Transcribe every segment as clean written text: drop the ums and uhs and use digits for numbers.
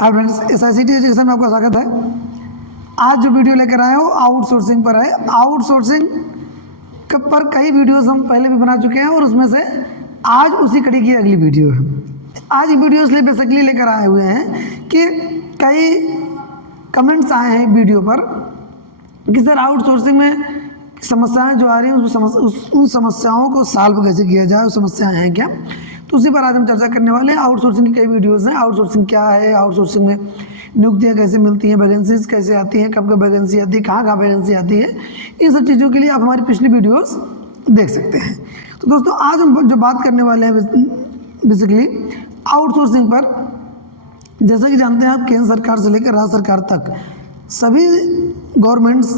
Hi friends, SICT education में आपका स्वागत है। आज जो वीडियो लेकर आए हो आउटसोर्सिंग पर है। आउटसोर्सिंग पर कई वीडियोस हम पहले भी बना चुके हैं और उसमें से आज उसी कड़ी की अगली वीडियो है। आज वीडियो इसलिए बेसिकली लेकर आए हुए हैं कि कई कमेंट्स आए हैं वीडियो पर कि सर आउटसोर्सिंग में समस्याएं जो आ रही हैं उन समस्याओं को सॉल्व कैसे किया जाए, वो समस्याएं हैं क्या, तो उसी पर आज हम चर्चा करने वाले हैं। आउटसोर्सिंग की कई वीडियोस हैं। आउटसोर्सिंग क्या है, आउटसोर्सिंग में नियुक्तियां कैसे मिलती हैं, वैकेंसीज कैसे आती हैं, कब कब वैकेंसी आती है, कहाँ वैकेंसी आती है, इन सब चीज़ों के लिए आप हमारी पिछली वीडियोस देख सकते हैं। तो दोस्तों आज हम जो बात करने वाले हैं बेसिकली आउटसोर्सिंग पर, जैसा कि जानते हैं आप, केंद्र सरकार से लेकर राज्य सरकार तक सभी गवर्नमेंट्स,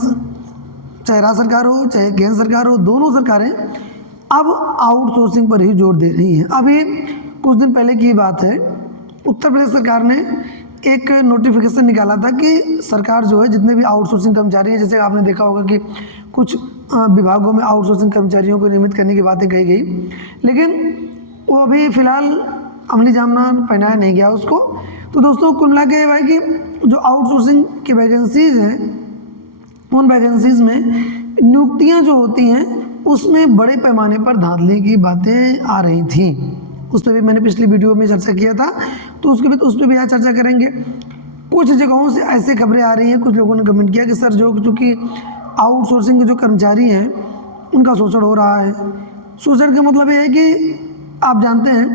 चाहे राज्य सरकार हो चाहे केंद्र सरकार हो, दोनों सरकारें अब आउटसोर्सिंग पर ही जोर दे रही हैं। अभी कुछ दिन पहले की बात है, उत्तर प्रदेश सरकार ने एक नोटिफिकेशन निकाला था कि सरकार जो है जितने भी आउटसोर्सिंग कर्मचारी हैं, जैसे आपने देखा होगा कि कुछ विभागों में आउटसोर्सिंग कर्मचारियों को नियमित करने की बातें कही गई, लेकिन वो अभी फ़िलहाल अमली जामा पहनाया नहीं गया उसको। तो दोस्तों कुल मिला के भाई कि जो आउटसोर्सिंग की वैकेंसीज हैं, उन वैकेंसीज में नियुक्तियाँ जो होती हैं उसमें बड़े पैमाने पर धांधली की बातें आ रही थी। उस पर भी मैंने पिछली वीडियो में चर्चा किया था, तो उस पर भी आज चर्चा करेंगे। कुछ जगहों से ऐसी खबरें आ रही हैं, कुछ लोगों ने कमेंट किया कि सर चूँकि आउटसोर्सिंग के जो कर्मचारी हैं उनका शोषण हो रहा है। शोषण का मतलब ये है कि आप जानते हैं,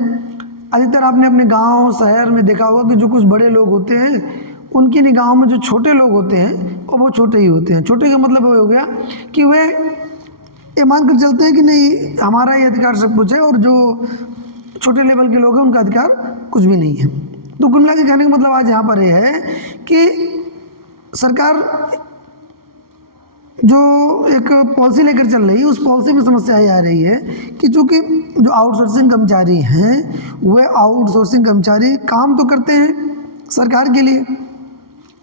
अधिकतर आपने अपने गाँव शहर में देखा होगा कि जो कुछ बड़े लोग होते हैं उनकी निगाहों में जो छोटे लोग होते हैं और वो छोटे ही होते हैं। छोटे का मतलब वो हो गया कि वे ये मान कर चलते हैं कि नहीं हमारा ही अधिकार सब कुछ है, और जो छोटे लेवल के लोग हैं उनका अधिकार कुछ भी नहीं है। तो कुल मिला के कहने का मतलब आज यहाँ पर यह है कि सरकार जो एक पॉलिसी लेकर चल रही है, उस पॉलिसी में समस्या ये आ रही है कि चूँकि जो आउटसोर्सिंग कर्मचारी हैं वे आउटसोर्सिंग कर्मचारी काम तो करते हैं सरकार के लिए,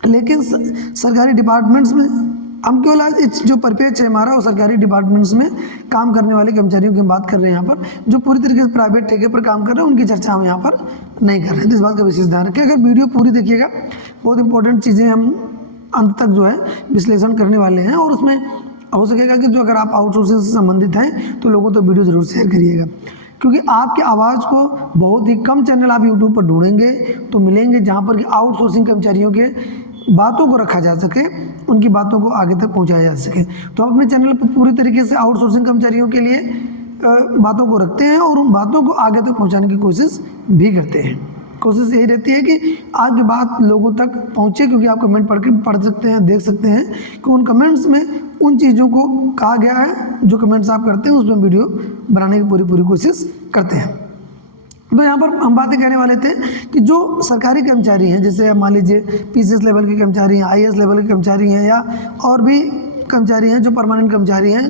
लेकिन सरकारी डिपार्टमेंट्स में हम केवल आज जो परिपेक्ष है हमारा, वो सरकारी डिपार्टमेंट्स में काम करने वाले कर्मचारियों की हम बात कर रहे हैं। यहाँ पर जो पूरी तरीके से प्राइवेट ठेके पर काम कर रहे हैं उनकी चर्चा हम यहाँ पर नहीं कर रहे हैं। तो इस बात का विशेष ध्यान रखें। अगर वीडियो पूरी देखिएगा, बहुत इंपॉर्टेंट चीज़ें हम अंत तक जो है विश्लेषण करने वाले हैं, और उसमें हो सकेगा कि जो अगर आप आउटसोर्सिंग से संबंधित हैं तो लोगों तो वीडियो ज़रूर शेयर करिएगा, क्योंकि आपकी आवाज़ को बहुत ही कम चैनल आप यूट्यूब पर ढूंढेंगे तो मिलेंगे जहाँ पर कि आउटसोर्सिंग कर्मचारियों के बातों को रखा जा सके, उनकी बातों को आगे तक पहुंचाया जा सके। तो हम अपने चैनल पर पूरी तरीके से आउटसोर्सिंग कर्मचारियों के लिए बातों को रखते हैं और उन बातों को आगे तक पहुंचाने की कोशिश भी करते हैं। कोशिश यही रहती है कि आगे बात लोगों तक पहुंचे, क्योंकि आप कमेंट पढ़ सकते हैं, देख सकते हैं कि उन कमेंट्स में उन चीज़ों को कहा गया है जो कमेंट्स आप करते हैं, उसमें वीडियो बनाने की पूरी कोशिश करते हैं। तो यहाँ पर हम बातें कहने वाले थे कि जो सरकारी कर्मचारी हैं, जैसे मान लीजिए PCS लेवल के कर्मचारी हैं, IAS लेवल के कर्मचारी हैं, या और भी कर्मचारी हैं जो परमानेंट कर्मचारी हैं,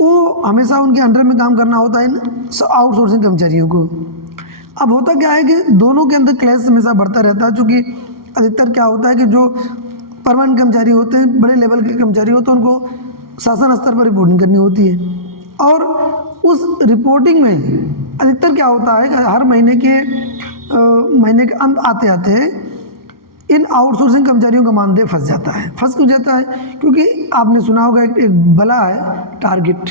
वो हमेशा उनके अंडर में काम करना होता है इन आउटसोर्सिंग कर्मचारियों को। अब होता क्या है कि दोनों के अंदर क्लैश हमेशा बढ़ता रहता है, क्योंकि अधिकतर क्या होता है कि जो परमानेंट कर्मचारी होते हैं, बड़े लेवल के कर्मचारी होते हैं, उनको शासन स्तर पर रिपोर्टिंग करनी होती है, और उस रिपोर्टिंग में अधिकतर क्या होता है कि हर महीने के अंत आते आते इन आउटसोर्सिंग कर्मचारियों का मानदेय फंस जाता है। फंस क्यों जाता है? क्योंकि आपने सुना होगा एक बला है टारगेट।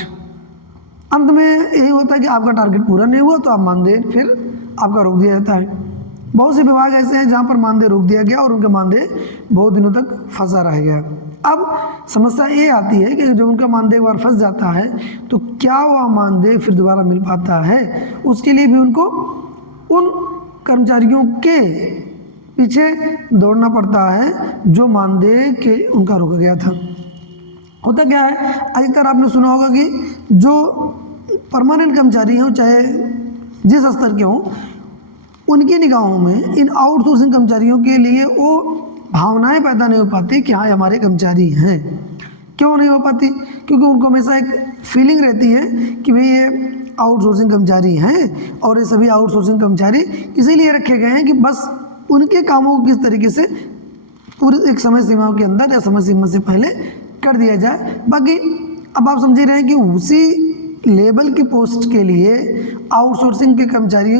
अंत में यही होता है कि आपका टारगेट पूरा नहीं हुआ तो आप मानदेय फिर आपका रोक दिया जाता है। बहुत से विभाग ऐसे हैं जहाँ पर मानदेय रोक दिया गया और उनका मानदेय बहुत दिनों तक फंसा रह गया। अब समस्या ये आती है कि जब उनका मानदेय एक बार फंस जाता है तो क्या वह मानदेय फिर दोबारा मिल पाता है? उसके लिए भी उनको उन कर्मचारियों के पीछे दौड़ना पड़ता है जो मानदेय के उनका रोका गया था। होता क्या है, अधिकतर आपने सुना होगा कि जो परमानेंट कर्मचारी हों, चाहे जिस स्तर के हों, उनकी निगाहों में इन आउटसोर्सिंग कर्मचारियों के लिए वो भावनाएं पैदा नहीं हो पाती कि हाँ हमारे कर्मचारी हैं। क्यों नहीं हो पाती? क्योंकि उनको हमेशा एक फीलिंग रहती है कि भाई ये आउटसोर्सिंग कर्मचारी हैं, और ये सभी आउटसोर्सिंग कर्मचारी इसीलिए रखे गए हैं कि बस उनके कामों को किस तरीके से पूरी एक समय सीमा के अंदर या समय सीमा से पहले कर दिया जाए। बाकी अब आप समझ रहे हैं कि उसी लेवल की पोस्ट के लिए आउटसोर्सिंग के कर्मचारी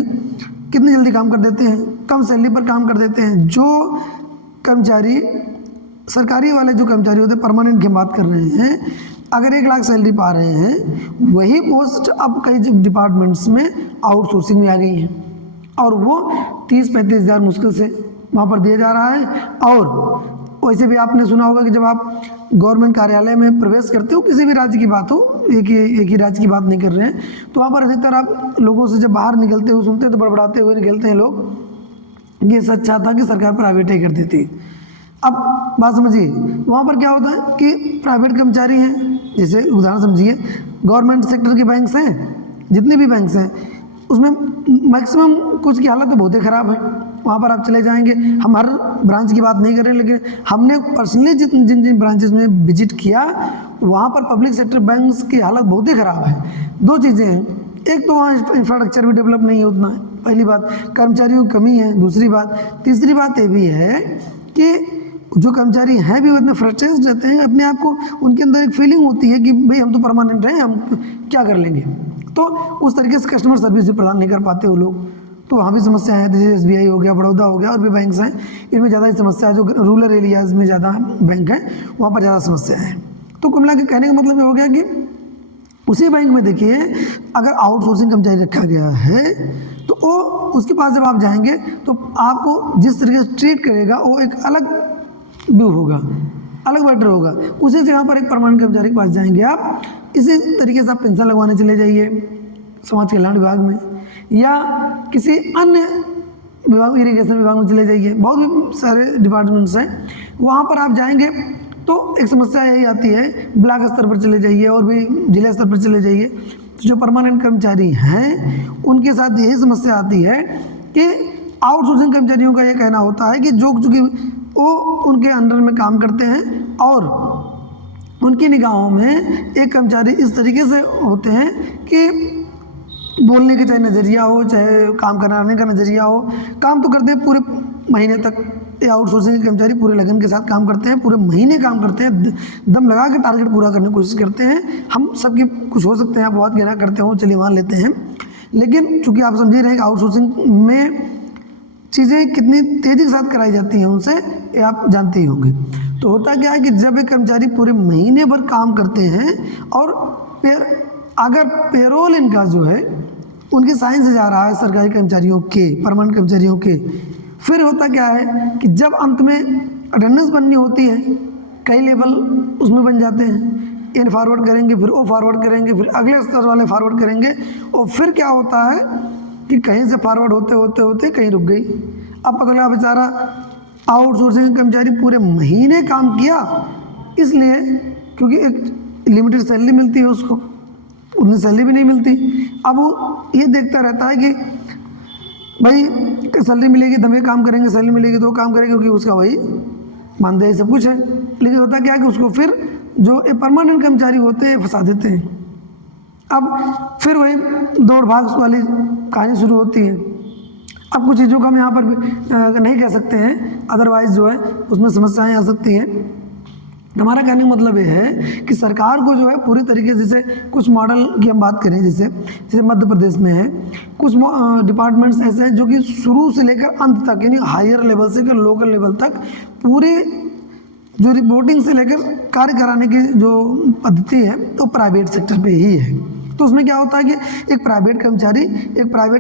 कितनी जल्दी काम कर देते हैं, कम सैलरी पर काम कर देते हैं। जो कर्मचारी सरकारी वाले जो कर्मचारी होते हैं, परमानेंट की बात कर रहे हैं, अगर 1 लाख सैलरी पा रहे हैं, वही पोस्ट अब कई डिपार्टमेंट्स में आउटसोर्सिंग में आ गई हैं और वो 30-35 हज़ार मुश्किल से वहाँ पर दिया जा रहा है। और वैसे भी आपने सुना होगा कि जब आप गवर्नमेंट कार्यालय में प्रवेश करते हो, किसी भी राज्य की बात हो, एक ही राज्य की बात नहीं कर रहे हैं, तो वहाँ पर अधिकतर आप लोगों से जब बाहर निकलते हुए सुनते हैं तो बड़बड़ाते हुए निकलते हैं लोग, ये सच था कि सरकार प्राइवेटाइज कर देती। अब बात समझिए, वहाँ पर क्या होता है कि प्राइवेट कर्मचारी हैं, जैसे उदाहरण समझिए, गवर्नमेंट सेक्टर के बैंक्स हैं, जितने भी बैंक्स हैं उसमें मैक्सिमम कुछ की हालत तो बहुत ही ख़राब है। वहाँ पर आप चले जाएंगे, हम हर ब्रांच की बात नहीं कर रहे हैं, लेकिन हमने पर्सनली जिन जिन ब्रांचेस में विजिट किया, वहाँ पर पब्लिक सेक्टर बैंक्स की हालत बहुत ही ख़राब है। 2 चीज़ें हैं, एक तो वहाँ इंफ्रास्ट्रक्चर भी डेवलप नहीं है उतना, पहली बात, कर्मचारियों की कमी है, दूसरी बात, तीसरी बात ये भी है कि जो कर्मचारी हैं भी वो इतने फ्रस्ट्रेटेड रहते हैं अपने आप को, उनके अंदर एक फीलिंग होती है कि भाई हम तो परमानेंट हैं, हम क्या कर लेंगे, तो उस तरीके से कस्टमर सर्विस भी प्रदान नहीं कर पाते वो लोग। तो वहाँ भी समस्याएं हैं, जैसे SBI हो गया, बड़ौदा हो गया, और भी बैंक्स हैं, इनमें ज़्यादा समस्या है। जो रूरल एरियाज़ में ज़्यादा बैंक है वहाँ पर ज़्यादा समस्या है। तो कुल मिला के कहने का मतलब ये हो गया कि उसी बैंक में देखिए, अगर आउटसोर्सिंग कर्मचारी रखा गया है तो वो उसके पास जब आप जाएंगे तो आपको जिस तरीके से ट्रीट करेगा वो एक अलग व्यू होगा, अलग बेटर होगा। उसी जगह पर एक परमानेंट कर्मचारी के पास जाएंगे आप, इसी तरीके से आप पेंशन लगवाने चले जाइए समाज कल्याण विभाग में, या किसी अन्य विभाग, इरिगेशन विभाग में चले जाइए, बहुत भी सारे डिपार्टमेंट्स हैं, वहाँ पर आप जाएंगे तो एक समस्या यही आती है, ब्लॉक स्तर पर चले जाइए और भी जिला स्तर पर चले जाइए, तो जो परमानेंट कर्मचारी हैं उनके साथ यही समस्या आती है कि आउटसोर्सिंग कर्मचारियों का ये कहना होता है कि जो चूँकि वो उनके अंडर में काम करते हैं और उनकी निगाहों में एक कर्मचारी इस तरीके से होते हैं कि बोलने का चाहे नज़रिया हो, चाहे काम कराने का नज़रिया हो, काम तो करते हैं पूरे महीने तक। ये आउटसोर्सिंग के कर्मचारी पूरे लगन के साथ काम करते हैं, पूरे महीने काम करते हैं, दम लगा के टारगेट पूरा करने की कोशिश करते हैं। हम सबकी कुछ हो सकते हैं, आप बहुत गहरा करते हो, चलिए मान लेते हैं, लेकिन चूँकि आप समझे रहे कि आउटसोर्सिंग में चीज़ें कितनी तेज़ी के साथ कराई जाती हैं उनसे, ये आप जानते ही होंगे। तो होता क्या है कि जब एक कर्मचारी पूरे महीने भर काम करते हैं और अगर पेरोल इनका जो है उनके साइन से जा रहा है सरकारी कर्मचारियों के, परमानेंट कर्मचारियों के, फिर होता क्या है कि जब अंत में अटेंडेंस बननी होती है, कई लेवल उसमें बन जाते हैं, इन फॉरवर्ड करेंगे, फिर वो फॉरवर्ड करेंगे, फिर अगले स्तर वाले फॉरवर्ड करेंगे, और फिर क्या होता है कि कहीं से फॉरवर्ड होते होते होते कहीं रुक गई। अब पता लगा बेचारा आउटसोर्सिंग कर्मचारी पूरे महीने काम किया, इसलिए क्योंकि एक लिमिटेड सैलरी मिलती है उसको, उतनी सैलरी भी नहीं मिलती। अब वो ये देखता रहता है कि भाई सैलरी मिलेगी तब ये काम करेंगे, सैलरी मिलेगी तो काम करेंगे, क्योंकि उसका वही मानदेय सब कुछ है। लेकिन होता क्या है कि उसको फिर जो परमानेंट कर्मचारी होते हैं फंसा देते हैं। अब फिर वही दौड़ भाग वाली कहानी शुरू होती है। अब कुछ चीज़ों का हम यहाँ पर नहीं कह सकते हैं, अदरवाइज़ जो है उसमें समस्याएं आ सकती हैं। हमारा कहने का मतलब ये है कि सरकार को जो है पूरी तरीके से, जैसे कुछ मॉडल की हम बात करें, जैसे मध्य प्रदेश में है, कुछ डिपार्टमेंट्स ऐसे हैं जो कि शुरू से लेकर अंत तक, यानी हायर लेवल से लेकर लोकल लेवल तक पूरे जो रिपोर्टिंग से लेकर कार्य कराने की जो पद्धति है तो प्राइवेट सेक्टर पे ही है। तो उसमें क्या होता है कि एक प्राइवेट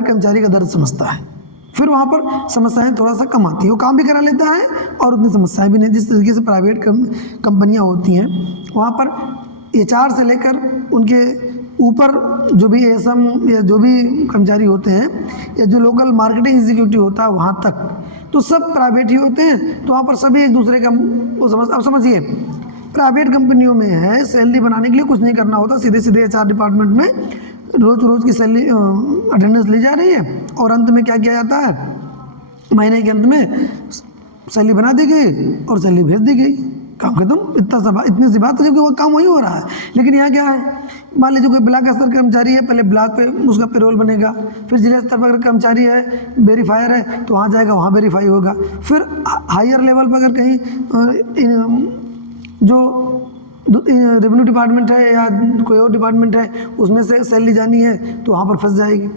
कर्मचारी का दर्द समझता है, फिर वहाँ पर समस्याएं थोड़ा सा कम आती है, वो काम भी करा लेता है और उतनी समस्याएं भी नहीं। जिस तरीके से प्राइवेट कंपनियाँ होती हैं वहाँ पर HR से लेकर उनके ऊपर जो भी ASM या जो भी कर्मचारी होते हैं, या जो लोकल मार्केटिंग एग्जीक्यूटिव होता है वहाँ तक, तो सब प्राइवेट ही होते हैं। तो वहाँ पर सभी एक दूसरे का वो अब समझिए, प्राइवेट कंपनियों में है सैलरी बनाने के लिए कुछ नहीं करना होता, सीधे सीधे HR डिपार्टमेंट में रोज़ की सैलरी अटेंडेंस ली जा रही है, और अंत में क्या किया जाता है, महीने के अंत में सैलरी बना दी गई और सैलरी भेज दी गई, काम खत्म। इतनी सी बात है, जबकि वो काम वही हो रहा है। लेकिन यहाँ क्या है, मान लीजिए कोई ब्लॉक स्तर कर्मचारी है, पहले ब्लॉक पे उसका पेरोल बनेगा, फिर जिला स्तर पर अगर कर्मचारी है, वेरीफायर है, तो वहाँ जाएगा, वहाँ वेरीफाई होगा, फिर हायर लेवल पर अगर कहीं जो रेवेन्यू डिपार्टमेंट है या कोई और डिपार्टमेंट है उसमें से सैलरी जानी है तो वहाँ पर फंस जाएगी।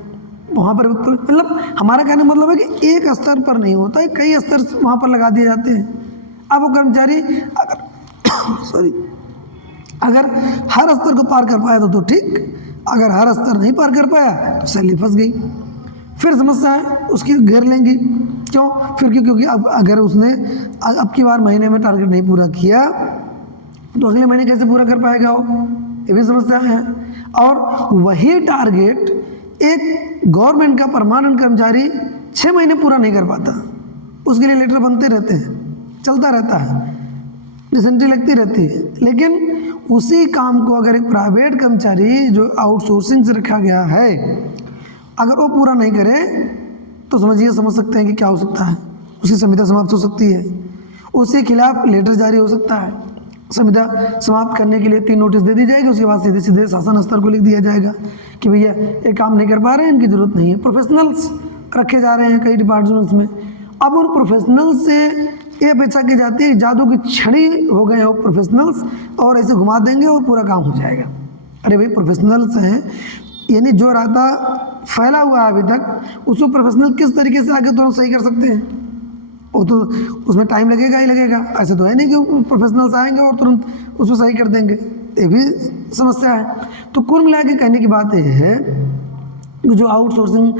वहाँ पर मतलब हमारा कहने का मतलब है कि एक स्तर पर नहीं होता है, कई स्तर वहाँ पर लगा दिए जाते हैं। अब वो कर्मचारी अगर सॉरी अगर हर स्तर को पार कर पाया तो ठीक, अगर हर स्तर नहीं पार कर पाया तो सैलरी फंस गई। फिर समस्या है उसकी घेर लेंगी। क्यों? फिर क्योंकि अब अगर उसने अब की बार महीने में टारगेट नहीं पूरा किया तो अगले महीने कैसे पूरा कर पाएगा वो, ये भी समस्या है। और वही टारगेट एक गवर्नमेंट का परमानेंट कर्मचारी 6 महीने पूरा नहीं कर पाता, उसके लिए लेटर बनते रहते हैं, चलता रहता है, डिसेंट्री लगती रहती है। लेकिन उसी काम को अगर एक प्राइवेट कर्मचारी जो आउटसोर्सिंग से रखा गया है अगर वो पूरा नहीं करे तो समझ सकते हैं कि क्या हो सकता है, उसकी संविदा समाप्त हो सकती है, उसके खिलाफ लेटर जारी हो सकता है, संविदा समाप्त करने के लिए 3 नोटिस दे दी जाएगी, उसके बाद सीधे सीधे शासन स्तर को लिख दिया जाएगा कि भैया ये काम नहीं कर पा रहे हैं, इनकी ज़रूरत नहीं है। प्रोफेशनल्स रखे जा रहे हैं कई डिपार्टमेंट्स में, अब उन प्रोफेशनल्स से ये अपेक्षा की जाती है जादू की छड़ी हो गए हैं वो प्रोफेशनल्स और ऐसे घुमा देंगे और पूरा काम हो जाएगा। अरे भाई प्रोफेशनल्स हैं, यानी जो रास्ता फैला हुआ है अभी तक उसको प्रोफेशनल किस तरीके से आगे तुरंत सही कर सकते हैं? वो तो उसमें टाइम लगेगा ही लगेगा, ऐसे तो है नहीं कि प्रोफेशनल्स आएंगे और तुरंत उसको सही कर देंगे, ये भी समस्या है। तो कुल मिला के कहने की बात यह है कि जो आउटसोर्सिंग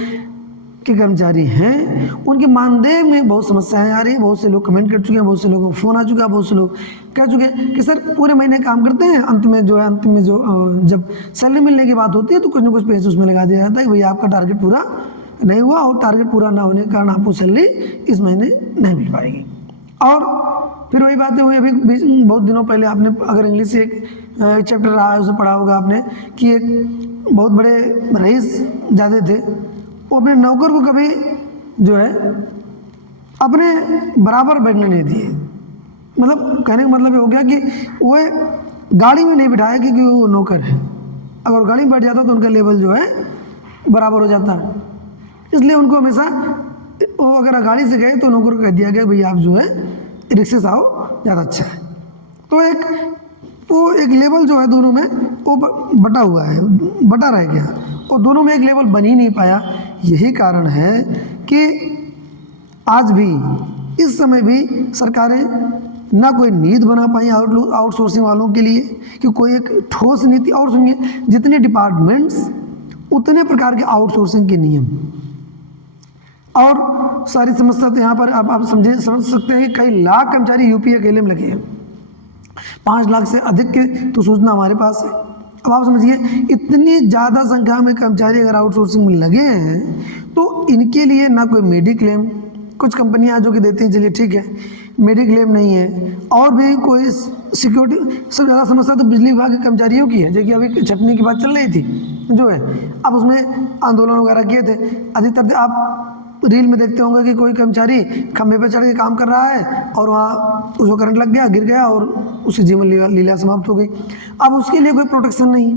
के कर्मचारी हैं उनके मानदेय में बहुत समस्याएं आ रही है। बहुत से लोग कमेंट कर चुके हैं, बहुत से लोगों को फ़ोन आ चुका है, बहुत से लोग कह चुके हैं कि सर पूरे महीने काम करते हैं, अंत में जो जब सैलरी मिलने की बात होती है तो कुछ ना कुछ पैसे उसमें लगा दिया जाता है कि भैया आपका टारगेट पूरा नहीं हुआ और टारगेट पूरा ना होने के कारण आपको सैलरी इस महीने नहीं मिल पाएगी। और फिर वही बातें हुई अभी बहुत दिनों पहले, आपने अगर इंग्लिश से एक चैप्टर रहा है उसे पढ़ा होगा आपने कि एक बहुत बड़े रईस ज़्यादा थे, वो अपने नौकर को कभी जो है अपने बराबर बैठने नहीं दिए। मतलब कहने का मतलब ये हो गया कि वो गाड़ी में नहीं बिठाया क्योंकि वो नौकर है, अगर गाड़ी में बैठ जाता तो उनका लेवल जो है बराबर हो जाता है, इसलिए उनको हमेशा वो अगर गाड़ी से गए तो नौकर को कह दिया गया भैया आप जो है रिक्शे से आओ, ज़्यादा अच्छा है। तो एक लेवल जो है दोनों में वो बटा हुआ है, बटा रह गया और दोनों में एक लेवल बन ही नहीं पाया। यही कारण है कि आज भी इस समय भी सरकारें ना कोई नीति बना पाई आउटसोर्सिंग वालों के लिए कि कोई एक ठोस नीति। और सुनिए, जितने डिपार्टमेंट्स उतने प्रकार के आउटसोर्सिंग के नियम और सारी समस्या। तो यहाँ पर आप समझ सकते हैं कि कई लाख कर्मचारी यूपी अकेले में लगे हैं, 5 लाख से अधिक के तो सूचना हमारे पास है। अब आप समझिए इतनी ज़्यादा संख्या में कर्मचारी अगर आउटसोर्सिंग में लगे हैं तो इनके लिए ना कोई मेडिक्लेम, कुछ कंपनियां जो कि देती हैं चलिए ठीक है, मेडिक्लेम नहीं है, और भी कोई सिक्योरिटी। सबसे ज़्यादा समस्या तो बिजली विभाग के कर्मचारियों की है, जो कि अभी छटनी की बात चल रही थी जो है, अब उसमें आंदोलन वगैरह किए थे। अधिकतर आप रील में देखते होंगे कि कोई कर्मचारी खंभे पर चढ़ के काम कर रहा है और वहाँ उसको करंट लग गया, गिर गया और उसकी जीवन लीला समाप्त हो गई। अब उसके लिए कोई प्रोटेक्शन नहीं,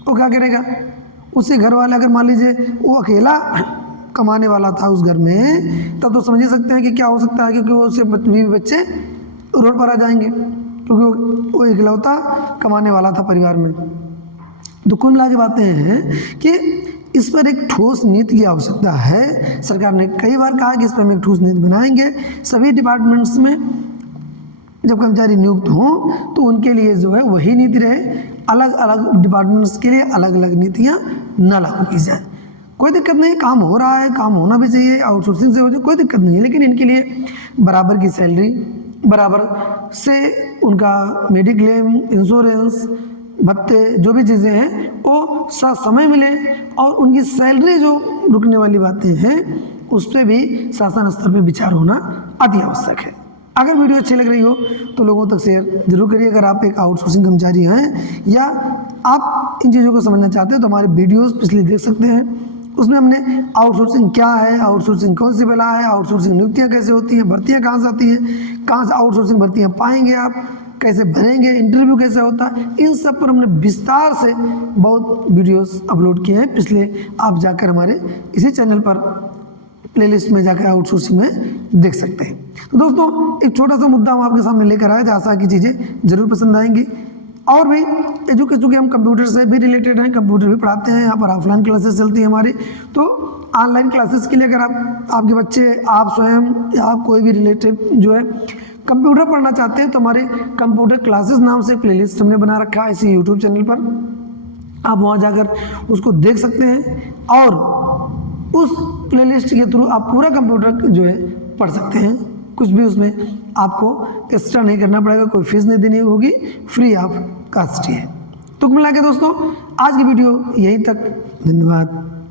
वो क्या करेगा? उससे घर वाले अगर मान लीजिए वो अकेला कमाने वाला था उस घर में, तब तो समझ ही सकते हैं कि क्या हो सकता है, क्योंकि वो उससे बीवी बच्चे रोड पर आ जाएंगे, क्योंकि वो इकलौता कमाने वाला था परिवार में। तो कुल मिला के बातें हैं कि इस पर एक ठोस नीति की आवश्यकता है। सरकार ने कई बार कहा कि इस पर हम एक ठोस नीति बनाएंगे। सभी डिपार्टमेंट्स में जब कर्मचारी नियुक्त हों तो उनके लिए जो है वही नीति रहे, अलग अलग डिपार्टमेंट्स के लिए अलग अलग नीतियाँ न लागू की जाए। कोई दिक्कत नहीं, काम हो रहा है, काम होना भी चाहिए, आउटसोर्सिंग से हो जाए कोई दिक्कत नहीं है, लेकिन इनके लिए बराबर की सैलरी, बराबर से उनका मेडिक्लेम, इंश्योरेंस, भत्ते, जो भी चीज़ें हैं वो समय मिले, और उनकी सैलरी जो रुकने वाली बातें हैं उस पर भी शासन स्तर पर विचार होना अति आवश्यक है। अगर वीडियो अच्छी लग रही हो तो लोगों तक शेयर जरूर करिए। अगर आप एक आउटसोर्सिंग कर्मचारी हैं या आप इन चीज़ों को समझना चाहते हैं तो हमारे वीडियोस पिछले देख सकते हैं, उसमें हमने आउटसोर्सिंग क्या है, आउटसोर्सिंग कौन सी बला है, आउटसोर्सिंग नियुक्तियाँ कैसे होती हैं, भर्तियाँ कहाँ से आती हैं, कहाँ से आउटसोर्सिंग भर्तियाँ पाएंगे आप, कैसे भरेंगे, इंटरव्यू कैसे होता है, इन सब पर हमने विस्तार से बहुत वीडियोस अपलोड किए हैं पिछले। आप जाकर हमारे इसी चैनल पर प्लेलिस्ट में जाकर आउटसोर्सिंग में देख सकते हैं। तो दोस्तों एक छोटा सा मुद्दा हम आपके सामने लेकर आए थे, आशा की चीज़ें जरूर पसंद आएंगी। और भी एजुकेशन, चूँकि हम कंप्यूटर से भी रिलेटेड हैं, कंप्यूटर भी पढ़ाते हैं, यहाँ पर ऑफलाइन क्लासेस चलती है हमारी। तो ऑनलाइन क्लासेस के लिए अगर आपके बच्चे, आप स्वयं या आप कोई भी रिलेटिव जो है कंप्यूटर पढ़ना चाहते हैं, तो हमारे कंप्यूटर क्लासेस नाम से प्लेलिस्ट हमने बना रखा है इसी यूट्यूब चैनल पर। आप वहाँ जाकर उसको देख सकते हैं और उस प्लेलिस्ट के थ्रू आप पूरा कंप्यूटर जो है पढ़ सकते हैं। कुछ भी उसमें आपको एक्स्ट्रा नहीं करना पड़ेगा, कोई फीस नहीं देनी होगी, फ्री ऑफ कास्ट है। तो मिला के दोस्तों आज की वीडियो यहीं तक, धन्यवाद।